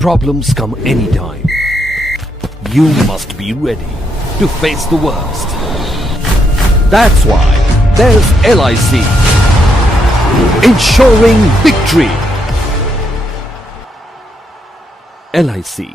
Problems come anytime. You must be ready to face the worst. That's why there's LIC, ensuring victory. LIC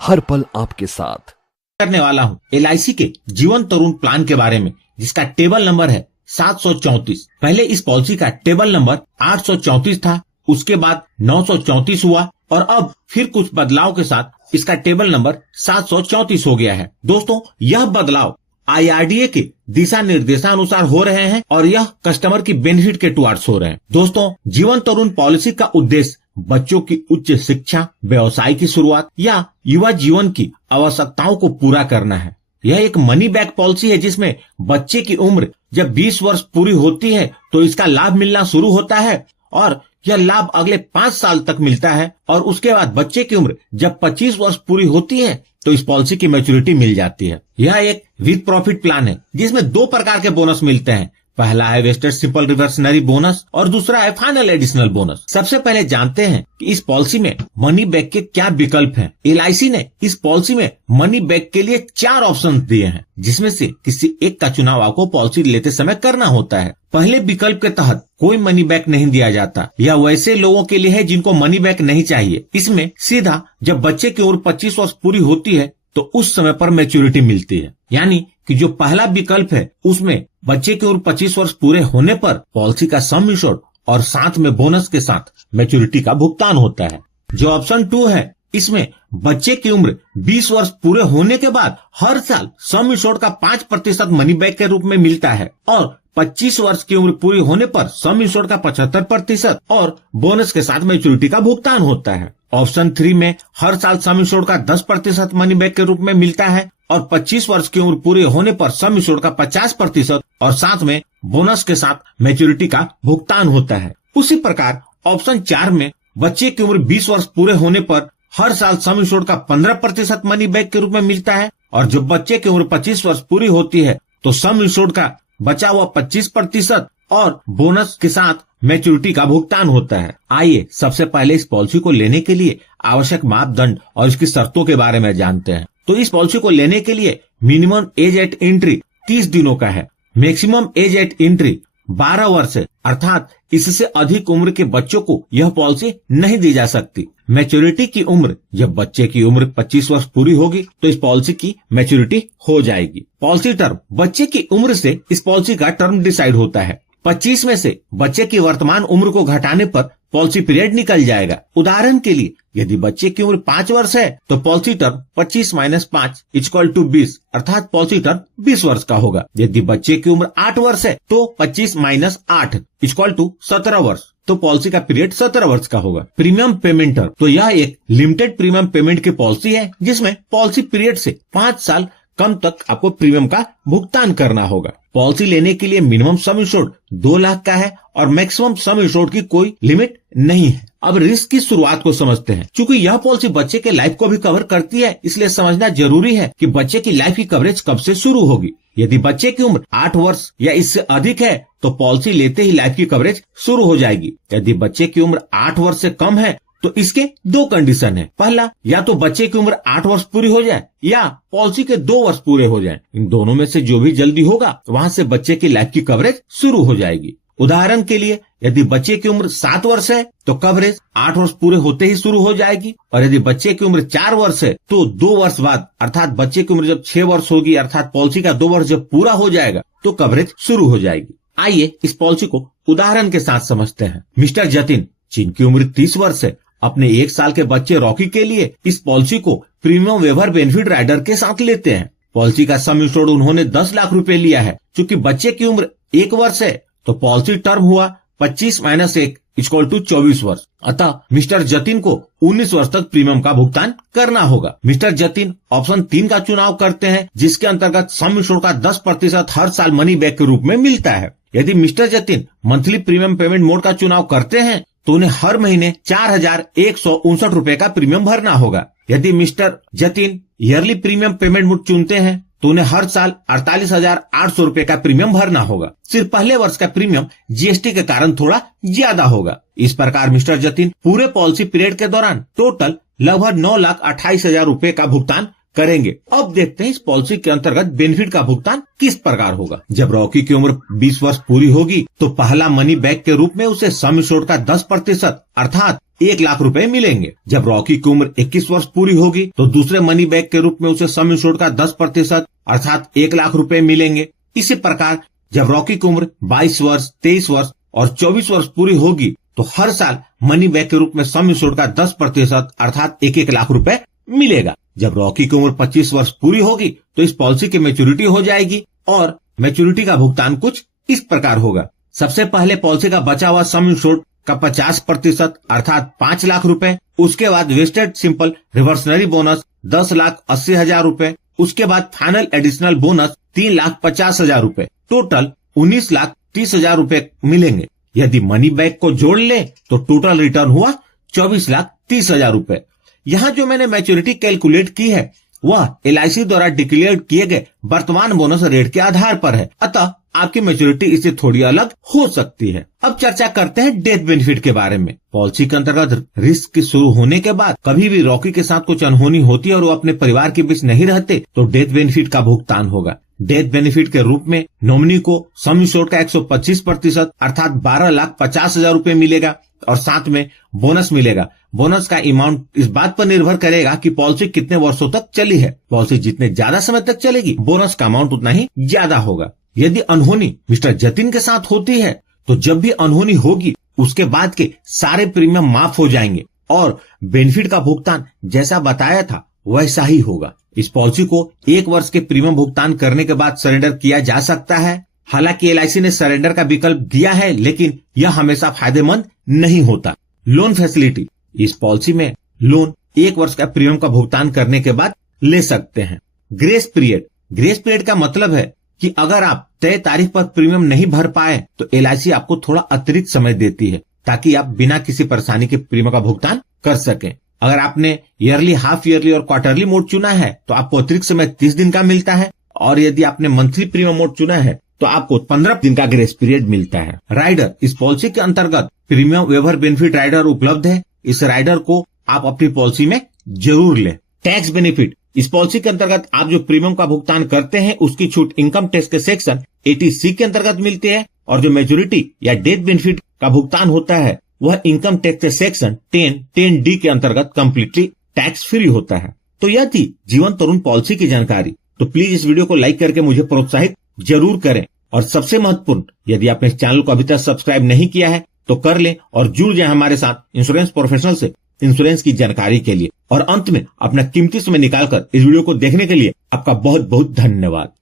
हर पल आपके साथ। करने वाला हूँ LIC के जीवन तरुण प्लान के बारे में, जिसका टेबल नंबर है 734। पहले इस पॉलिसी का टेबल नंबर 834 था, उसके बाद 934 हुआ और अब फिर कुछ बदलाव के साथ इसका टेबल नंबर 734 हो गया है। दोस्तों, यह बदलाव IRDA के दिशा निर्देशानुसार हो रहे हैं और यह कस्टमर की बेनिफिट के टुवार्ड्स हो रहे हैं। दोस्तों, जीवन तरुण पॉलिसी का उद्देश्य बच्चों की उच्च शिक्षा, व्यवसाय की शुरुआत या युवा जीवन की आवश्यकताओं को पूरा करना है। यह एक मनी बैक पॉलिसी है जिसमें बच्चे की उम्र जब 20 वर्ष पूरी होती है तो इसका लाभ मिलना शुरू होता है और यह लाभ अगले 5 साल तक मिलता है और उसके बाद बच्चे की उम्र जब 25 वर्ष पूरी होती है तो इस पॉलिसी की मैच्योरिटी मिल जाती है। यह एक विद प्रॉफिट प्लान है जिसमें 2 प्रकार के बोनस मिलते हैं। पहला है वेस्टेड सिंपल रिवर्सनरी बोनस और दूसरा है फाइनल एडिशनल बोनस। सबसे पहले जानते हैं कि इस पॉलिसी में मनी बैक के क्या विकल्प हैं। LIC ने इस पॉलिसी में मनी बैक के लिए 4 ऑप्शन दिए हैं, जिसमें से किसी एक का चुनाव आपको पॉलिसी लेते समय करना होता है। पहले विकल्प के तहत कोई मनी बैक नहीं दिया जाता। यह वैसे लोगों के लिए है जिनको मनी बैक नहीं चाहिए। इसमें सीधा जब बच्चे की उम्र 25 वर्ष पूरी होती है तो उस समय पर मैच्योरिटी मिलती है। यानी कि जो पहला विकल्प है उसमें बच्चे की उम्र 25 वर्ष पूरे होने पर पॉलिसी का सम इंश्योर्ड और साथ में बोनस के साथ मैच्योरिटी का भुगतान होता है। जो ऑप्शन 2 है, इसमें बच्चे की उम्र 20 वर्ष पूरे होने के बाद हर साल सम इंश्योर्ड का 5% मनी बैक के रूप में मिलता है और 25 वर्ष की उम्र पूरी होने पर सम इंश्योर्ड का 75% और बोनस के साथ मैच्योरिटी का भुगतान होता है। ऑप्शन 3 में हर साल सम इंश्योर्ड का 10% मनी बैक के रूप में मिलता है और 25 वर्ष की उम्र पूरी होने पर सम इंश्योर्ड का 50% और साथ में बोनस के साथ मैच्योरिटी का भुगतान होता है। उसी प्रकार ऑप्शन 4 में बच्चे की उम्र 20 वर्ष पूरे होने पर हर साल सम इंश्योर्ड का 15% मनी बैक के रूप में मिलता है और जब बच्चे की उम्र 25 वर्ष पूरी होती है तो सम इंश्योर्ड का बचा हुआ 25% और बोनस के साथ मैच्योरिटी का भुगतान होता है। आइए सबसे पहले इस पॉलिसी को लेने के लिए आवश्यक मापदंड और इसकी शर्तों के बारे में जानते हैं। तो इस पॉलिसी को लेने के लिए मिनिमम एज एट एंट्री 30 दिनों का है। मैक्सिमम एज एट एंट्री 12 वर्ष है, अर्थात इससे अधिक उम्र के बच्चों को यह पॉलिसी नहीं दी जा सकती। मैच्योरिटी की उम्र जब बच्चे की उम्र 25 वर्ष पूरी होगी तो इस पॉलिसी की मैच्योरिटी हो जाएगी। पॉलिसी टर्म, बच्चे की उम्र से इस पॉलिसी का टर्म डिसाइड होता है। 25 में से बच्चे की वर्तमान उम्र को घटाने पर पॉलिसी पीरियड निकल जाएगा। उदाहरण के लिए यदि बच्चे की उम्र 5 वर्ष है तो पॉलिसी टर्म 25 - 5 = 20, अर्थात पॉलिसी टर्म 20 वर्ष का होगा। यदि बच्चे की उम्र 8 वर्ष है तो 25 - 8 = 17 वर्ष, तो पॉलिसी का पीरियड 17 वर्ष का होगा। प्रीमियम पेमेंट टर्म, तो यह एक लिमिटेड प्रीमियम पेमेंट की पॉलिसी है जिसमें पॉलिसी पीरियड से 5 साल कम तक आपको प्रीमियम का भुगतान करना होगा। पॉलिसी लेने के लिए मिनिमम सम इंश्योर्ड 2 लाख का है और मैक्सिमम सम इंश्योर्ड की कोई लिमिट नहीं है। अब रिस्क की शुरुआत को समझते हैं। चूंकि यह पॉलिसी बच्चे के लाइफ को भी कवर करती है, इसलिए समझना जरूरी है कि बच्चे की लाइफ की कवरेज कब से शुरू होगी। यदि बच्चे की उम्र 8 वर्ष या इससे अधिक है तो पॉलिसी लेते ही लाइफ की कवरेज शुरू हो जाएगी। यदि बच्चे की उम्र 8 वर्ष से कम है तो इसके 2 कंडीशन है। पहला, या तो बच्चे की उम्र 8 वर्ष पूरी हो जाए या पॉलिसी के 2 वर्ष पूरे हो जाएं। इन दोनों में से जो भी जल्दी होगा वहां से बच्चे की लाइफ की कवरेज शुरू हो जाएगी। उदाहरण के लिए यदि बच्चे की उम्र 7 वर्ष है तो कवरेज 8 वर्ष पूरे होते ही शुरू हो जाएगी और यदि बच्चे की उम्र 4 वर्ष है तो 2 वर्ष बाद, अर्थात बच्चे की उम्र जब 6 वर्ष होगी, अर्थात पॉलिसी का 2 वर्ष जब पूरा हो जाएगा तो कवरेज शुरू हो जाएगी। आइए इस पॉलिसी को उदाहरण के साथ समझते हैं। मिस्टर जतिन, जिनकी उम्र 30 वर्ष है, अपने 1 साल के बच्चे रॉकी के लिए इस पॉलिसी को प्रीमियम वेवर बेनिफिट राइडर के साथ लेते हैं। पॉलिसी का सम इंश्योर्ड उन्होंने 10 लाख रुपए लिया है। चूंकि बच्चे की उम्र 1 वर्ष है तो पॉलिसी टर्म हुआ 25 - 1 = 24 वर्ष। अतः मिस्टर जतिन को 19 वर्ष तक प्रीमियम का भुगतान करना होगा। मिस्टर जतिन ऑप्शन 3 का चुनाव करते हैं, जिसके अंतर्गत सम इंश्योर्ड का 10% हर साल मनी बैक के रूप में मिलता है। यदि mister Jatin monthly premium payment mode का चुनाव करते हैं तो उन्हें हर महीने 4159 रुपए का प्रीमियम भरना होगा। यदि mister Jatin yearly premium payment mode चुनते हैं तो उन्हें हर साल 48,800 रुपए का प्रीमियम भरना होगा। सिर्फ पहले वर्ष का प्रीमियम जीएसटी के कारण थोड़ा ज्यादा होगा। इस प्रकार मिस्टर जतिन पूरे पॉलिसी पीरियड के दौरान टोटल लगभग 9,28,000 रुपए का भुगतान करेंगे। अब देखते हैं इस पॉलिसी के अंतर्गत बेनिफिट का भुगतान किस प्रकार होगा। जब रॉकी की उम्र 20 वर्ष पूरी होगी तो पहला मनी बैक के रूप में उसे सम एश्योर्ड का 10% अर्थात 1 लाख रुपए मिलेंगे। जब रॉकी की उम्र 21 वर्ष पूरी होगी तो दूसरे मनी बैक के रूप में उसे सम एश्योर्ड का 10% अर्थात 1 लाख रुपए मिलेंगे। इसी प्रकार जब रॉकी की उम्र 22 वर्ष, 23 वर्ष और 24 वर्ष पूरी होगी तो हर साल मनी बैक के रूप में सम एश्योर्ड का 10% अर्थात 1 लाख रुपए मिलेगा। जब रॉकी की उम्र 25 वर्ष पूरी होगी तो इस पॉलिसी की मैच्योरिटी हो जाएगी और मैच्योरिटी का भुगतान कुछ इस प्रकार होगा। सबसे पहले पॉलिसी का बचा हुआ सम एश्योर्ड का 50% अर्थात 5 लाख रुपए। उसके बाद वेस्टेड सिंपल रिवर्सनरी बोनस 10,80,000 रुपए। उसके बाद फाइनल एडिशनल बोनस 3,50,000 रुपए। टोटल 19,30,000 रुपए मिलेंगे। यदि मनी बैक को जोड़ ले तो टोटल रिटर्न हुआ 24,30,000 रुपए। यहाँ जो मैंने मैच्योरिटी कैलकुलेट की है वह LIC द्वारा डिक्लेयर किए गए वर्तमान बोनस रेट के आधार पर है, अतः आपकी मैच्योरिटी इससे थोड़ी अलग हो सकती है। अब चर्चा करते हैं डेथ बेनिफिट के बारे में। पॉलिसी के अंतर्गत रिस्क शुरू होने के बाद कभी भी रॉकी के साथ कुछ अनहोनी होती है और वो अपने परिवार के बीच नहीं रहते तो डेथ बेनिफिट का भुगतान होगा। डेथ बेनिफिट के रूप में नॉमिनी को सम एश्योर्ड का 125% अर्थात 12,50,000 रुपए मिलेगा और साथ में बोनस मिलेगा। बोनस का अमाउंट इस बात पर निर्भर करेगा कि पॉलिसी कितने वर्षों तक चली है। पॉलिसी जितने ज्यादा समय तक चलेगी बोनस का अमाउंट उतना ही ज्यादा होगा। यदि अनहोनी मिस्टर जतिन के साथ होती है तो जब भी अनहोनी होगी उसके बाद के सारे प्रीमियम माफ हो जाएंगे और बेनिफिट का भुगतान जैसा बताया था वैसा ही होगा। इस पॉलिसी को 1 वर्ष के प्रीमियम भुगतान करने के बाद सरेंडर किया जा सकता है। हालांकि LIC ने सरेंडर का विकल्प दिया है लेकिन यह हमेशा फायदेमंद नहीं होता। लोन फैसिलिटी, इस पॉलिसी में लोन 1 वर्ष का प्रीमियम का भुगतान करने के बाद ले सकते हैं। ग्रेस पीरियड, ग्रेस पीरियड का मतलब है कि अगर आप तय तारीख पर प्रीमियम नहीं भर पाए तो LIC आपको थोड़ा अतिरिक्त समय देती है ताकि आप बिना किसी परेशानी के प्रीमियम का भुगतान कर सकें। अगर आपने ईयरली, हाफ ईयरली और क्वार्टरली मोड चुना है तो आपको अतिरिक्त समय 30 दिन का मिलता है और यदि आपने मंथली प्रीमियम मोड चुना है तो आपको 15 दिन का ग्रेस पीरियड मिलता है। राइडर, इस पॉलिसी के अंतर्गत प्रीमियम वेवर बेनिफिट राइडर उपलब्ध है। इस राइडर को आप अपनी पॉलिसी में जरूर लें। टैक्स बेनिफिट, इस पॉलिसी के अंतर्गत आप जो प्रीमियम का भुगतान करते हैं उसकी छूट इनकम टैक्स के सेक्शन 80C के अंतर्गत मिलती है और जो मेजोरिटी या डेथ बेनिफिट का भुगतान होता है वह इनकम टैक्स के सेक्शन 10D के अंतर्गत कम्प्लीटली टैक्स फ्री होता है। तो यह थी जीवन तरुण पॉलिसी की जानकारी। तो प्लीज इस वीडियो को लाइक करके मुझे प्रोत्साहित जरूर करें और सबसे महत्वपूर्ण, यदि आपने इस चैनल को अभी तक सब्सक्राइब नहीं किया है तो कर लें और जुड़ जाए हमारे साथ इंश्योरेंस प्रोफेशनल से इंश्योरेंस की जानकारी के लिए। और अंत में अपना कीमती समय निकालकर इस वीडियो को देखने के लिए आपका बहुत बहुत धन्यवाद।